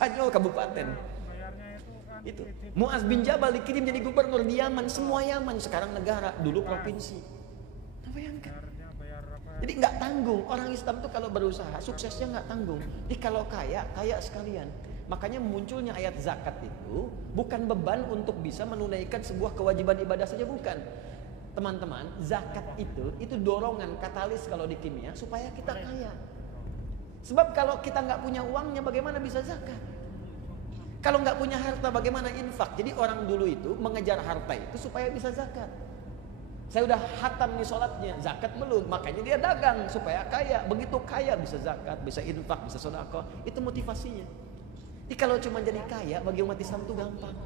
Spanyol kabupaten. Itu Muaz bin Jabal dikirim jadi gubernur di Yaman, semua Yaman sekarang negara, dulu provinsi. Bayangkan. Jadi nggak tanggung, orang Islam tuh kalau berusaha suksesnya nggak tanggung. Jadi kalau kaya, kaya sekalian. Makanya munculnya ayat zakat itu bukan beban untuk bisa menunaikan sebuah kewajiban ibadah saja, bukan. Teman-teman, zakat itu dorongan katalis kalau di kimia supaya kita kaya. Sebab kalau kita nggak punya uangnya, bagaimana bisa zakat? Kalau nggak punya harta, bagaimana infak? Jadi orang dulu itu mengejar harta itu supaya bisa zakat. Saya udah hatam nih sholatnya, zakat belum, makanya dia dagang supaya kaya. Begitu kaya bisa zakat, bisa infak, bisa sedekah. Itu motivasinya. Jadi kalau cuma jadi kaya bagi umat Islam itu gampang.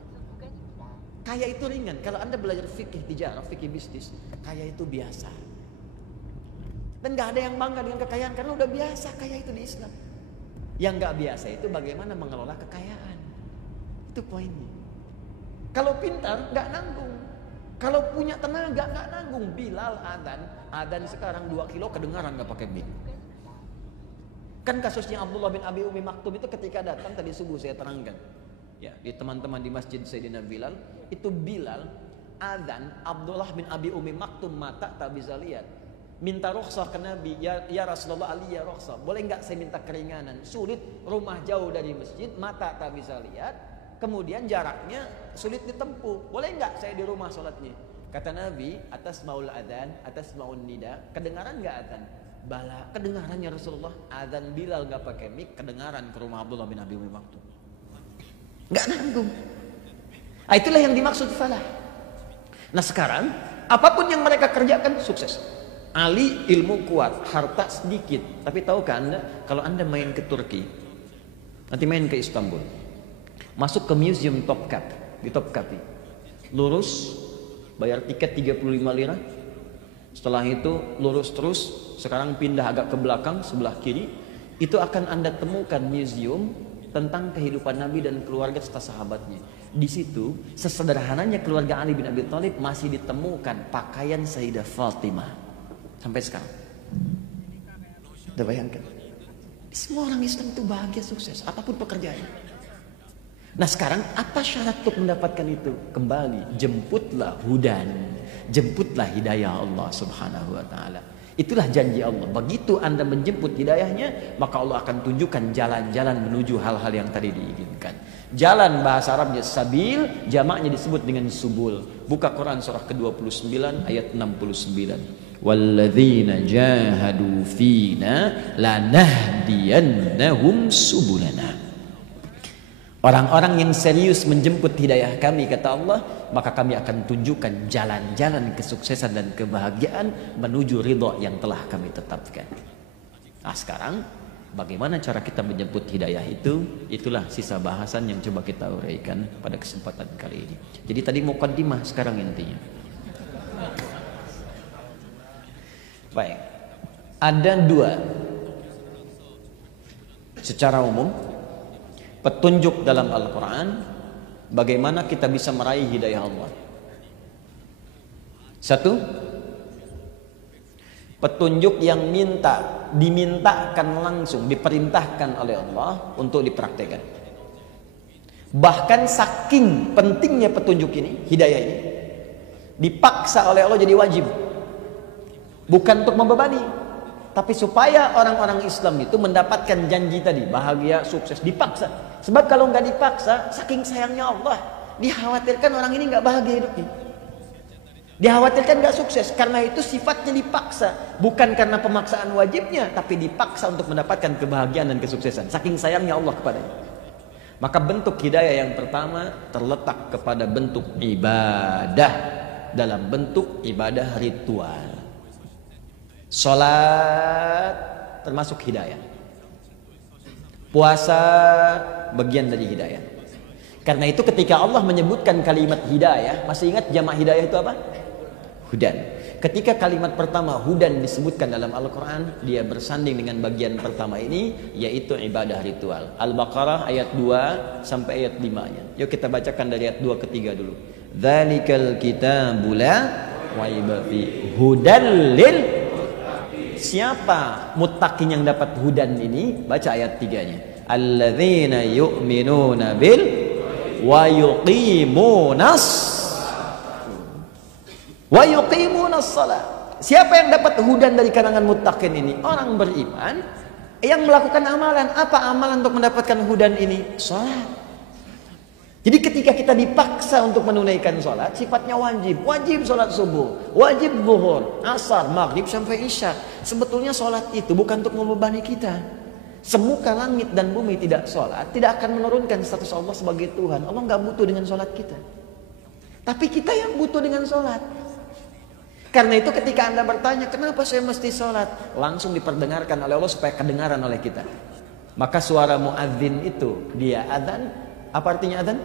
Kaya itu ringan. Kalau Anda belajar fikih tijarah, fikih bisnis, kaya itu biasa. Dan nggak ada yang bangga dengan kekayaan karena udah biasa kaya itu di Islam. Yang nggak biasa itu bagaimana mengelola kekayaan. Itu poinnya. Kalau pintar nggak nanggung. Kalau punya tenaga nggak nanggung. Bilal adzan sekarang 2 kilo kedengaran nggak pakai mic. Kan kasusnya Abdullah bin Abi Umi Maktum itu ketika datang tadi subuh saya terangkan. Ya, di teman-teman di masjid Sayyidina Bilal, itu Bilal adzan, Abdullah bin Abi Umi Maktum mata tak bisa lihat. Minta rukhsah ke Nabi, ya Rasulullah, Ali ya rukhsah. Boleh nggak saya minta keringanan? Sulit, rumah jauh dari masjid, mata tak bisa lihat. Kemudian jaraknya sulit ditempuh. Boleh nggak saya di rumah sholatnya? Kata Nabi, atas maul adzan, atas maul nida, kedengaran nggak adzan? Bala, kedengaran ya Rasulullah. Adzan Bilal nggak pakai mic, kedengaran ke rumah Abdullah bin Abi Umi Maktum. Nggak nanggung. Nah, itulah yang dimaksud falah. Nah sekarang, apapun yang mereka kerjakan sukses. Ali ilmu kuat, harta sedikit. Tapi tahukah Anda, kalau Anda main ke Turki, nanti main ke Istanbul, masuk ke museum Topkapı, di Topkapı, lurus, bayar tiket 35 lira. Setelah itu lurus terus, sekarang pindah agak ke belakang sebelah kiri, itu akan Anda temukan museum tentang kehidupan Nabi dan keluarga serta sahabatnya. Di situ sesederhananya keluarga Ali bin Abi Thalib masih ditemukan pakaian Sayyidah Fatimah sampai sekarang. Udah bayangkan? Semua orang Islam itu bahagia, sukses apapun pekerjaannya. Nah sekarang apa syarat untuk mendapatkan itu? Kembali, jemputlah hudan, jemputlah hidayah Allah subhanahu wa ta'ala. Itulah janji Allah. Begitu Anda menjemput hidayahnya, maka Allah akan tunjukkan jalan-jalan menuju hal-hal yang tadi diinginkan. Jalan bahasa Arabnya sabil, jamaknya disebut dengan subul. Buka Quran surah ke-29 ayat 69. Walladzina jahadu fina lanahdiyannahum subulana. Orang-orang yang serius menjemput hidayah kami, kata Allah, maka kami akan tunjukkan jalan-jalan kesuksesan dan kebahagiaan menuju ridha yang telah kami tetapkan. Nah sekarang, bagaimana cara kita menjemput hidayah itu? Itulah sisa bahasan yang coba kita uraikan pada kesempatan kali ini. Jadi tadi muqaddimah, sekarang intinya. Baik, ada 2 secara umum petunjuk dalam Al-Quran bagaimana kita bisa meraih hidayah Allah. 1, petunjuk yang dimintakan langsung, diperintahkan oleh Allah untuk dipraktekkan. Bahkan saking pentingnya petunjuk ini, hidayah ini, dipaksa oleh Allah jadi wajib. Bukan untuk membebani, tapi supaya orang-orang Islam itu mendapatkan janji tadi, bahagia, sukses, dipaksa. Sebab kalau nggak dipaksa, saking sayangnya Allah, dikhawatirkan orang ini nggak bahagia hidupnya, dikhawatirkan nggak sukses. Karena itu sifatnya dipaksa, bukan karena pemaksaan wajibnya, tapi dipaksa untuk mendapatkan kebahagiaan dan kesuksesan. Saking sayangnya Allah kepadanya. Maka bentuk hidayah yang pertama terletak kepada bentuk ibadah, dalam bentuk ibadah ritual. Salat termasuk hidayah. Puasa bagian dari hidayah. Karena itu ketika Allah menyebutkan kalimat hidayah, masih ingat jamak hidayah itu apa? Hudan. Ketika kalimat pertama hudan disebutkan dalam Al-Quran, dia bersanding dengan bagian pertama ini, yaitu ibadah ritual. Al-Baqarah ayat 2 sampai ayat 5-nya. Yuk kita bacakan dari ayat 2 ke 3 dulu. Dzalikal kitabu la raiba fi hudan lil. Siapa muttaqin yang dapat hudan ini? Baca ayat 3-nya. alladzina yu'minuna bil wa yuqimunas salat. Siapa yang dapat hudan dari kalangan muttaqin ini? Orang beriman yang melakukan amalan. Apa amalan untuk mendapatkan hudan ini? Salat. Jadi ketika kita dipaksa untuk menunaikan salat, sifatnya wajib. Wajib salat subuh, wajib zuhur, asar, maghrib sampai isya. Sebetulnya salat itu bukan untuk membebani kita. Semuka langit dan bumi tidak salat, tidak akan menurunkan status Allah sebagai Tuhan. Allah nggak butuh dengan salat kita. Tapi kita yang butuh dengan salat. Karena itu ketika Anda bertanya, kenapa saya mesti sholat? Langsung diperdengarkan oleh Allah supaya kedengaran oleh kita. Maka suara muadzin itu, dia adzan. Apa artinya adzan?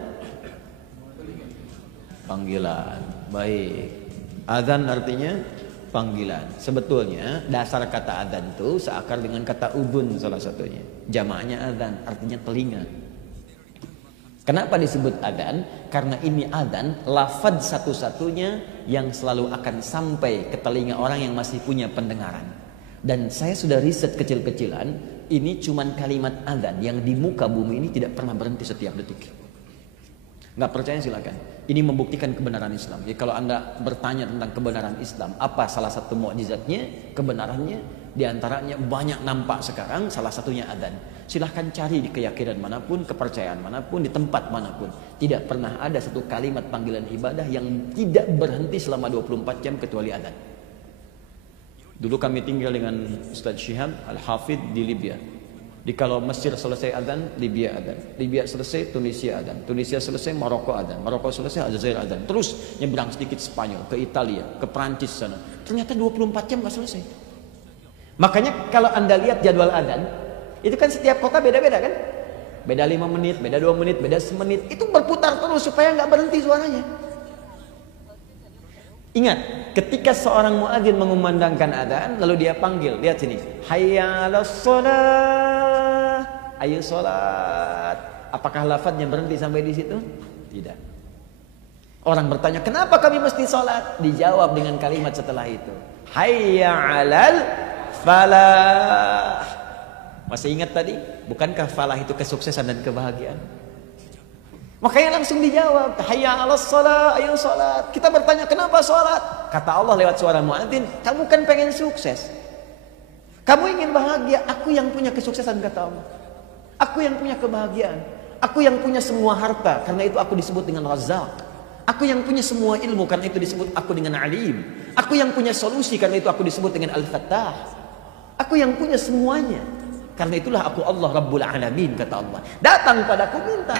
Panggilan. Baik. Adzan artinya panggilan. Sebetulnya dasar kata adzan itu seakar dengan kata udhun salah satunya. Jamaahnya adzan, artinya telinga. Kenapa disebut adzan? Karena ini adzan, lafaz satu-satunya yang selalu akan sampai ke telinga orang yang masih punya pendengaran. Dan saya sudah riset kecil-kecilan, ini cuman kalimat adzan yang di muka bumi ini tidak pernah berhenti setiap detik. Nggak percaya silakan. Ini membuktikan kebenaran Islam. Jadi kalau Anda bertanya tentang kebenaran Islam, apa salah satu mukjizatnya, kebenarannya, diantaranya banyak nampak sekarang, salah satunya adzan. Silahkan cari di keyakinan manapun, kepercayaan manapun, di tempat manapun. Tidak pernah ada satu kalimat panggilan ibadah yang tidak berhenti selama 24 jam kecuali adzan. Dulu kami tinggal dengan Ustaz Syihab Al-Hafidh di Libya. Di kalau Mesir selesai adzan, Libya adzan. Libya selesai, Tunisia adzan. Tunisia selesai, Maroko adzan. Maroko selesai, Aljazair adzan. Terus nyebrang sedikit Spanyol, ke Italia, ke Prancis sana. Ternyata 24 jam gak selesai. Makanya kalau Anda lihat jadwal adzan, itu kan setiap kota beda-beda kan? Beda 5 menit, beda 2 menit, beda semenit. Itu berputar terus supaya nggak berhenti suaranya. Ingat, ketika seorang muadzin mengumandangkan adzan, lalu dia panggil, lihat sini, hayya 'alas shalah, ayo salat. Apakah lafadznya berhenti sampai di situ? Tidak. Orang bertanya, kenapa kami mesti salat? Dijawab dengan kalimat setelah itu, hayya 'alal falah. Masih ingat tadi? Bukankah falah itu kesuksesan dan kebahagiaan? Makanya langsung dijawab, hayya 'alas shalah, ayo salat. Kita bertanya, kenapa salat? Kata Allah lewat suara muadzin, kamu kan pengen sukses. Kamu ingin bahagia, aku yang punya kesuksesan kata Allah. Aku yang punya kebahagiaan. Aku yang punya semua harta, karena itu aku disebut dengan Razzaq. Aku yang punya semua ilmu, karena itu disebut aku dengan Alim. Aku yang punya solusi, karena itu aku disebut dengan Al-Fattah. Aku yang punya semuanya. Karena itulah aku Allah Rabbul Alamin, kata Allah. Datang padaku minta.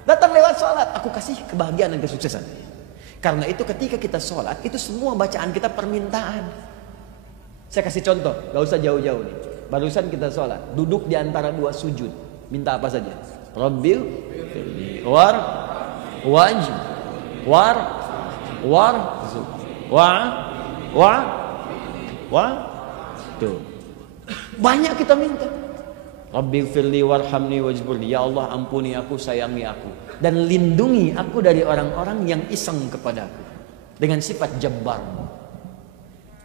Datang lewat sholat, aku kasih kebahagiaan dan kesuksesan. Karena itu ketika kita sholat, itu semua bacaan kita permintaan. Saya kasih contoh, gak usah jauh-jauh nih. Barusan kita sholat, duduk di antara 2 sujud. Minta apa saja? Rabbil war waj war tuh. Banyak kita minta. Rabbi firli warhamni wajburni. Ya Allah, ampuni aku, sayangi aku, dan lindungi aku dari orang-orang yang iseng kepadaku dengan sifat jabbar.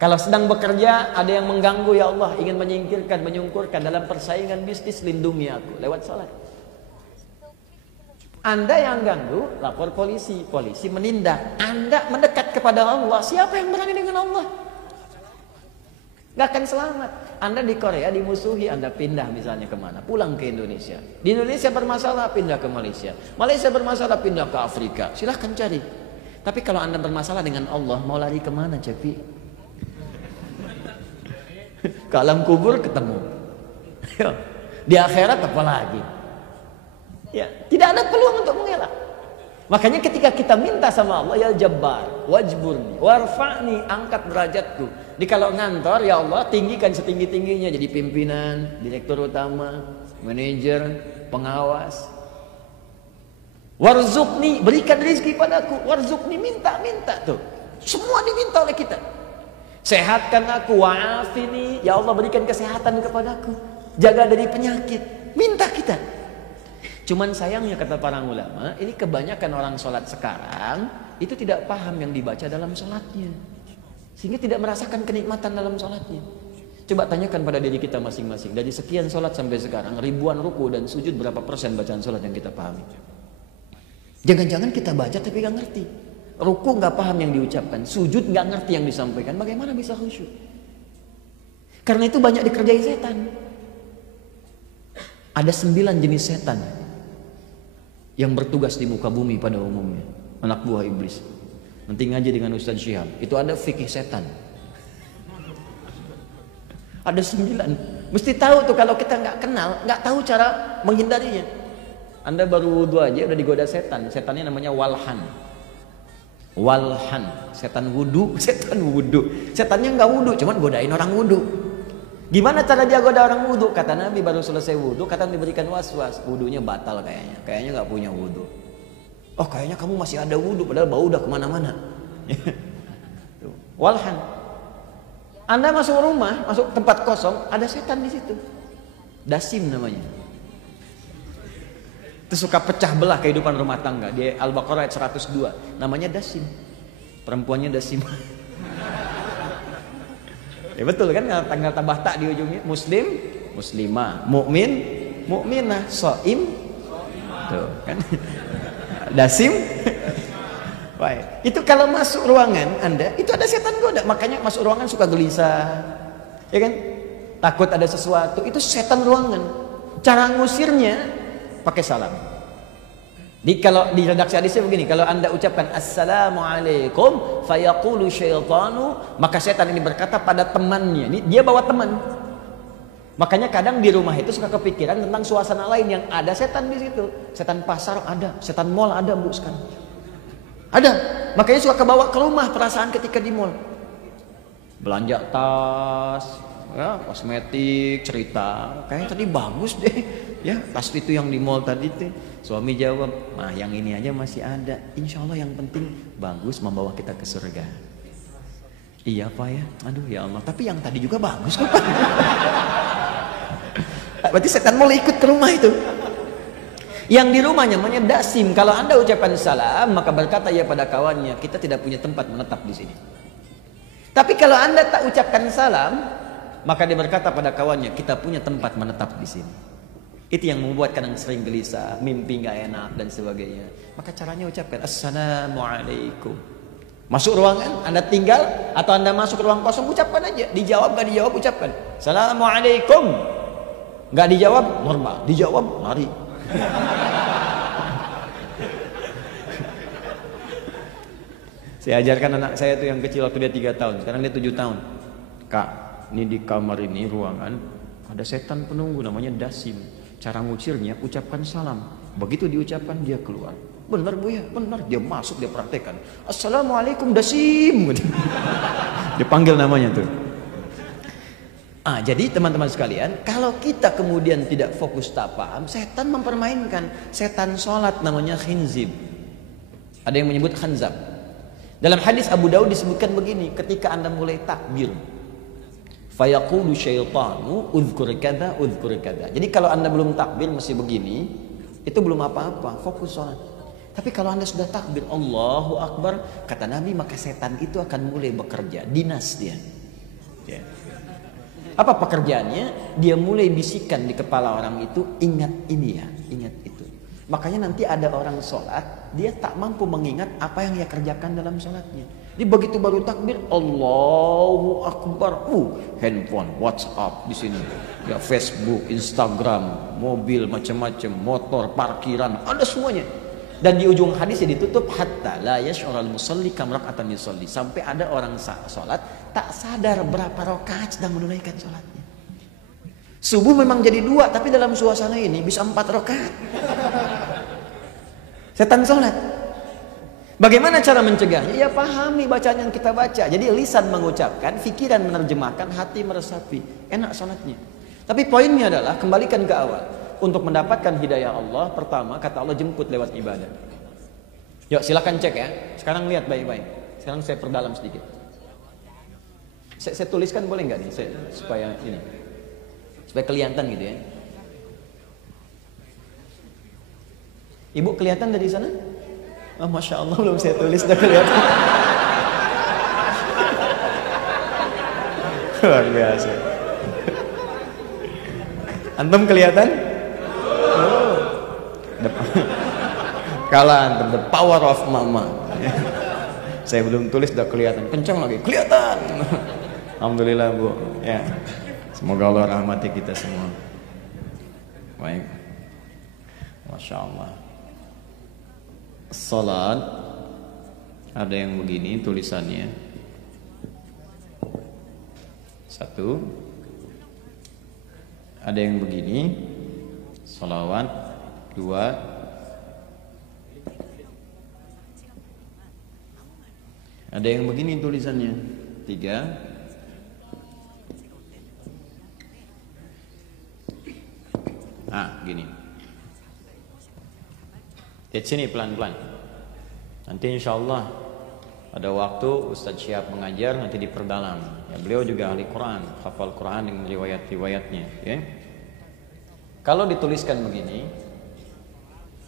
Kalau sedang bekerja ada yang mengganggu, ya Allah, ingin menyingkirkan, menyungkurkan dalam persaingan bisnis, lindungi aku lewat salat. Anda yang ganggu, lapor polisi, polisi menindak. Anda mendekat kepada Allah, siapa yang berani dengan Allah? Gak akan selamat. Anda di Korea dimusuhi, Anda pindah misalnya kemana? Pulang ke Indonesia. Di Indonesia bermasalah, pindah ke Malaysia. Malaysia bermasalah, pindah ke Afrika. Silahkan cari. Tapi kalau Anda bermasalah dengan Allah, mau lari kemana, Cepi? Ke alam kubur ketemu. Di akhirat apa lagi? Ya, tidak ada peluang untuk mengelak. Makanya ketika kita minta sama Allah, ya Jabbar, wajburni, warfa'ni, angkat derajatku. Di kalau ngantor, ya Allah, tinggikan setinggi-tingginya jadi pimpinan, direktur utama, manajer, pengawas. Warzuqni, berikan rezeki padaku. Warzuqni, minta tuh. Semua diminta oleh kita. Sehatkan aku, wa'afini, ya Allah, berikan kesehatan kepadaku. Jaga dari penyakit. Minta kita. Cuman sayangnya kata para ulama, ini kebanyakan orang sholat sekarang itu tidak paham yang dibaca dalam sholatnya, sehingga tidak merasakan kenikmatan dalam sholatnya. Coba tanyakan pada diri kita masing-masing. Dari sekian sholat sampai sekarang, ribuan ruku dan sujud, berapa persen bacaan sholat yang kita pahami? Jangan-jangan kita baca tapi gak ngerti. Ruku gak paham yang diucapkan, sujud gak ngerti yang disampaikan. Bagaimana bisa khusyuk? Karena itu banyak dikerjai setan. Ada 9 jenis setan yang bertugas di muka bumi pada umumnya. Anak buah iblis. Nanti ngaji dengan Ustaz Syihab. Itu ada fikih setan. Ada 9. Mesti tahu tuh, kalau kita nggak kenal, nggak tahu cara menghindarinya. Anda baru wudhu aja udah digoda setan. Setannya namanya walhan. Walhan, setan wudhu, setan wudhu. Setannya nggak wudhu, cuman godain orang wudhu. Gimana cara dia goda orang wudhu? Kata Nabi, baru selesai wudhu, kata diberikan was-was, wudhunya batal kayaknya. Kayaknya nggak punya wudhu. Oh, kayaknya kamu masih ada wudhu, padahal bau udah kemana-mana. Walhan. Anda masuk rumah, masuk tempat kosong, ada setan di situ. Dasim namanya. Itu suka pecah belah kehidupan rumah tangga. Di Al-Baqarah ayat 102. Namanya Dasim. Perempuannya Dasim. Ya betul kan, tanggal tambah tak di ujungnya. Muslim, muslimah. Mukmin, mukminah. Shaim, tuh kan. Dasim. Baik. Itu kalau masuk ruangan Anda, itu ada setan goda. Makanya masuk ruangan suka gelisah. Ya kan? Takut ada sesuatu. Itu setan ruangan. Cara ngusirnya pakai salam. Kalau di redaksi hadisnya begini, kalau Anda ucapkan Assalamualaikum fayaqulu syaitanu, maka setan ini berkata pada temannya. Ini dia bawa teman. Makanya kadang di rumah itu suka kepikiran tentang suasana lain yang ada setan di situ. Setan pasar ada, setan mall ada, Bu, sekarang. Ada, makanya suka kebawa ke rumah perasaan ketika di mall. Belanja tas, ya, kosmetik, cerita. Kayaknya tadi bagus deh, ya tas itu yang di mall tadi tuh. Suami jawab, nah yang ini aja masih ada. Insya Allah yang penting bagus, membawa kita ke surga. Iya Pak ya, aduh ya Allah. Tapi yang tadi juga bagus kok Pak. Berarti setan mau ikut ke rumah itu. Yang di rumahnya namanya Dasim. Kalau Anda ucapkan salam, maka berkata ya pada kawannya, kita tidak punya tempat menetap di sini. Tapi kalau Anda tak ucapkan salam, maka dia berkata pada kawannya, kita punya tempat menetap di sini. Itu yang membuat kadang sering gelisah, mimpi nggak enak dan sebagainya. Maka caranya ucapkan Assalamualaikum. Masuk ruangan, Anda tinggal atau Anda masuk ruang kosong, ucapkan aja. Dijawab nggak dijawab, ucapkan Assalamualaikum. Nggak dijawab, normal. Dijawab, lari. Saya ajarkan anak saya tuh yang kecil waktu dia 3 tahun, sekarang dia 7 tahun. Kak, ini di kamar ini ruangan ada setan penunggu namanya Dasim. Cara ngusirnya ucapkan salam. Begitu diucapkan dia keluar. Benar Bu ya, benar. Dia masuk, dia praktekkan. Assalamualaikum Dasim. Dia panggil namanya tuh. Jadi teman-teman sekalian, kalau kita kemudian tidak fokus tak paham, setan mempermainkan. Setan sholat namanya khinzib. Ada yang menyebut khanzab. Dalam hadis Abu Daud disebutkan begini, ketika Anda mulai takbir, fayaqulu syaitanu udhkur kada, udhkur kada. Jadi kalau Anda belum takbir masih begini, itu belum apa-apa, fokus sholat. Tapi kalau Anda sudah takbir, Allahu Akbar, kata Nabi, maka setan itu akan mulai bekerja, dinas dia. Ya. Apa pekerjaannya? Dia mulai bisikan di kepala orang itu, ingat ini ya, ingat itu. Makanya nanti ada orang sholat, dia tak mampu mengingat apa yang dia kerjakan dalam sholatnya. Jadi begitu baru takbir, Allahu Akbar, handphone, WhatsApp di sini, ya Facebook, Instagram, mobil macam-macam, motor, parkiran, ada semuanya. Dan di ujung hadisnya ditutup hatta la yash'urul musalli kam rak'atan yusalli, sampai ada orang salat tak sadar berapa rakaat sedang menunaikan salatnya. Subuh memang jadi 2, tapi dalam suasana ini bisa 4 rakaat. Setan salat. Bagaimana cara mencegahnya? Ya pahami bacaan yang kita baca. Jadi lisan mengucapkan, pikiran menerjemahkan, hati meresapi. Enak salatnya. Tapi poinnya adalah kembalikan ke awal. Untuk mendapatkan hidayah Allah, pertama kata Allah jemput lewat ibadah. Yuk silakan cek ya. Sekarang lihat baik-baik. Sekarang saya perdalam sedikit. Saya tuliskan boleh nggak nih? Supaya ini, supaya kelihatan gitu ya. Ibu kelihatan dari sana? Oh, Masya Allah, belum saya tulis sudah kelihatan. Luar biasa. Antum kelihatan? Oh. Kalau antum the power of mama. Saya belum tulis udah kelihatan, kencang lagi, kelihatan. Alhamdulillah Bu. Ya. Semoga Allah rahmati kita semua. Baik. Masya Allah. Salat ada yang begini tulisannya. 1. Ada yang begini. Salawat 2. Ada yang begini tulisannya. 3. Gini. Lihat sini pelan-pelan. Nanti insya Allah ada waktu Ustadz Syihab mengajar, nanti diperdalam. Ya, beliau juga ahli Quran, hafal Quran dengan riwayat-riwayatnya. Ya. Kalau dituliskan begini,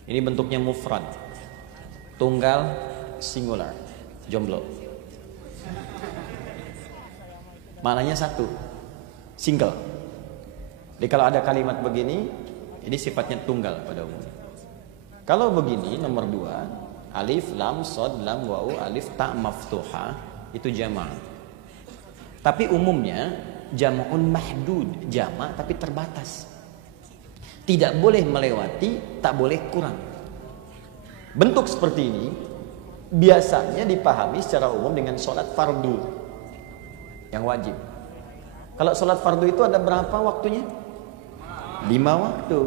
ini bentuknya mufrad, tunggal, singular, jomblo. Maknanya satu, single. Jadi kalau ada kalimat begini, ini sifatnya tunggal pada umumnya. Kalau begini, nomor 2, alif, lam, sod, lam, waw, alif, ta, maftuha, itu jama'. Tapi umumnya jama'un mahdud, jama' tapi terbatas. Tidak boleh melewati, tak boleh kurang. Bentuk seperti ini biasanya dipahami secara umum dengan sholat fardu yang wajib. Kalau sholat fardu itu ada berapa waktunya? 5 waktu.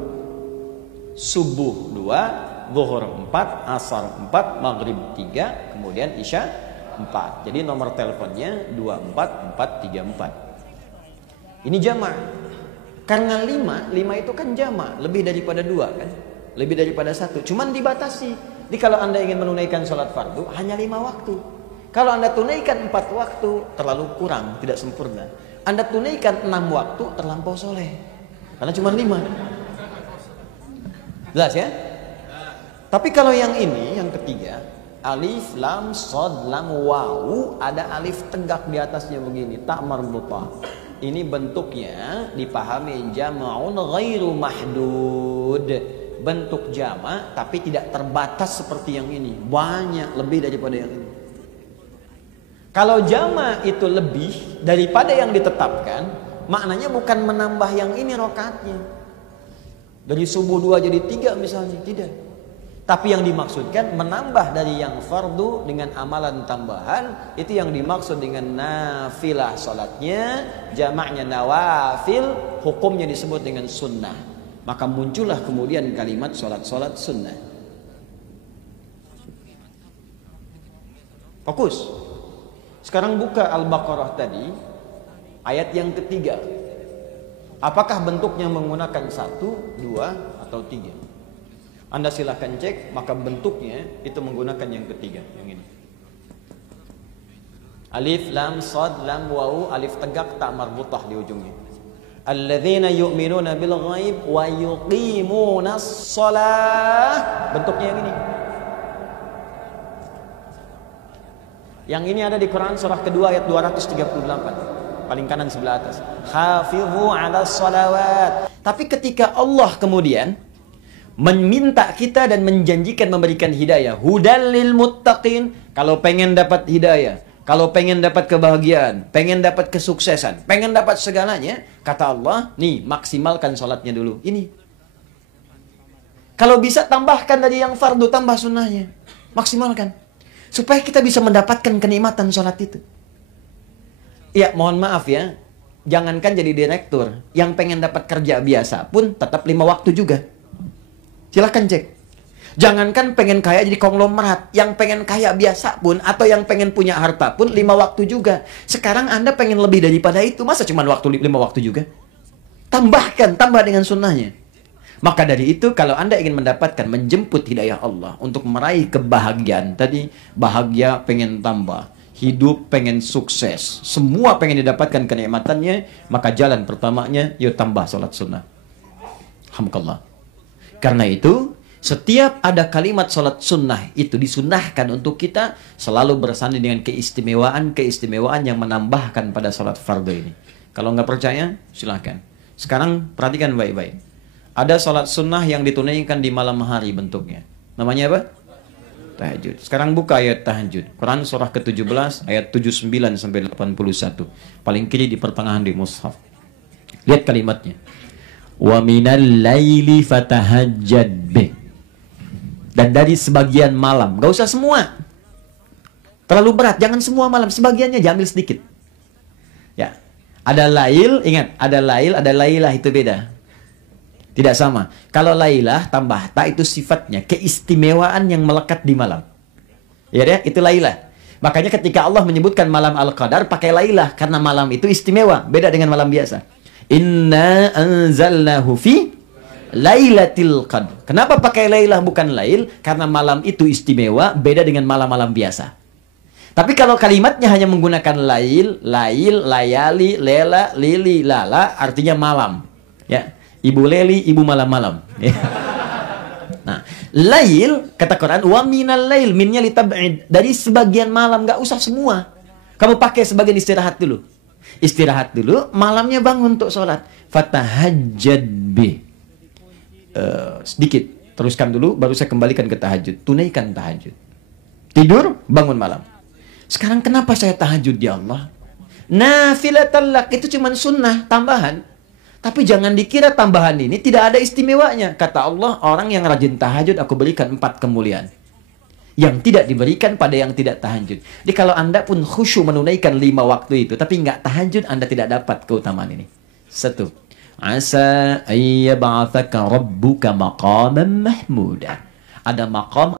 Subuh 2, zuhur 4, asar 4, maghrib 3, kemudian isya 4. Jadi nomor teleponnya 24434. Ini jama'. Karena 5 itu kan jama', lebih daripada 2 kan? Lebih daripada 1. Cuman dibatasi. Jadi kalau Anda ingin menunaikan sholat fardu hanya 5 waktu. Kalau Anda tunaikan 4 waktu terlalu kurang, tidak sempurna. Anda tunaikan 6 waktu terlampau soleh. Karena cuma 5. Jelas ya? Tapi kalau yang ini, yang ketiga, alif, lam, sod, lam, waw, ada alif tegak di atasnya begini, tak marbutah. Ini bentuknya dipahami jama'un ghairu mahdud. Bentuk jama' tapi tidak terbatas seperti yang ini. Banyak, lebih daripada yang ini. Kalau jama' itu lebih daripada yang ditetapkan, maknanya bukan menambah yang ini rakaatnya. Dari subuh 2 jadi 3 misalnya, tidak. Tapi yang dimaksudkan menambah dari yang fardu dengan amalan tambahan, itu yang dimaksud dengan nafilah salatnya, jamaknya nawafil, hukumnya disebut dengan sunnah. Maka muncullah kemudian kalimat salat-salat sunnah. Fokus. Sekarang buka Al-Baqarah tadi, ayat yang ketiga. Apakah bentuknya menggunakan 1, 2, atau 3? Anda silahkan cek, maka bentuknya itu menggunakan yang ketiga, yang ini. Alif, lam, sad, lam, waw, alif tegak, tak marbutah di ujungnya. Alladzina yu'minuna bil ghaib wa yuqimunas shalah. Bentuknya yang ini. Yang ini ada di Quran surah kedua ayat 238. Paling kanan sebelah atas. Hafizu 'alas shalawat. Tapi ketika Allah kemudian meminta kita dan menjanjikan memberikan hidayah, hudal lil muttaqin, kalau pengen dapat hidayah, kalau pengen dapat kebahagiaan, pengen dapat kesuksesan, pengen dapat segalanya, kata Allah, nih maksimalkan sholatnya dulu. Ini. Kalau bisa tambahkan dari yang fardu, tambah sunnahnya, maksimalkan, supaya kita bisa mendapatkan kenikmatan sholat itu. Ya mohon maaf ya, jangankan jadi direktur, yang pengen dapat kerja biasa pun tetap 5 waktu juga. Silahkan cek. Jangankan pengen kaya jadi konglomerat, yang pengen kaya biasa pun atau yang pengen punya harta pun 5 waktu juga. Sekarang Anda pengen lebih daripada itu, masa cuma 5 waktu juga? Tambahkan, tambah dengan sunnahnya. Maka dari itu kalau Anda ingin mendapatkan, menjemput hidayah Allah untuk meraih kebahagiaan tadi, bahagia pengen tambah, hidup pengen sukses, semua pengen didapatkan kenikmatannya, maka jalan pertamanya yuk tambah sholat sunnah. Alhamdulillah. Karena itu, setiap ada kalimat sholat sunnah itu disunnahkan untuk kita selalu bersanding dengan keistimewaan yang menambahkan pada sholat fardu ini. Kalau nggak percaya, silahkan. Sekarang perhatikan baik-baik. Ada sholat sunnah yang ditunaikan di malam hari bentuknya. Namanya apa? Tahajud. Sekarang buka ayat tahajud. Quran surah ke-17 ayat 79 sampai 81. Paling kiri di pertengahan di mushaf. Lihat kalimatnya. Wa minal laili fatahajjad bih. Dan dari sebagian malam, gak usah semua. Terlalu berat, jangan semua malam, sebagiannya jamil sedikit. Ya. Ada lail, ingat, ada lail, ada lailah, itu beda. Tidak sama. Kalau lailah tambah ta itu sifatnya keistimewaan yang melekat di malam. Ya deh, itu lailah. Makanya ketika Allah menyebutkan malam Al-Qadar pakai lailah karena malam itu istimewa, beda dengan malam biasa. Inna anzalnahu fi Lailatul Qadr. Kenapa pakai lailah bukan lail? Karena malam itu istimewa, beda dengan malam-malam biasa. Tapi kalau kalimatnya hanya menggunakan lail, layali, lela, lili, lala, artinya malam. Ya, ibu leli, ibu malam-malam. Ya. Nah, lail kata Quran, wa minal lail, minnya litab'id, dari sebagian malam, nggak usah semua. Kamu pakai sebagian istirahat dulu. Istirahat dulu, malamnya bangun untuk sholat. Fatahajjad bih. Sedikit teruskan dulu baru saya kembalikan ke tahajud. Tunaikan tahajud. Tidur, bangun malam. Sekarang kenapa saya tahajud ya Allah? Nafilatal lak, itu cuma sunnah tambahan. Tapi jangan dikira tambahan ini tidak ada istimewanya. Kata Allah, orang yang rajin tahajud aku berikan 4 kemuliaan yang tidak diberikan pada yang tidak tahajud. Jadi kalau Anda pun khusyuk menunaikan 5 waktu itu tapi nggak tahajud, Anda tidak dapat keutamaan ini. 1. Asa ayyab'athaka rabbuka maqaman mahmuda. Ada maqam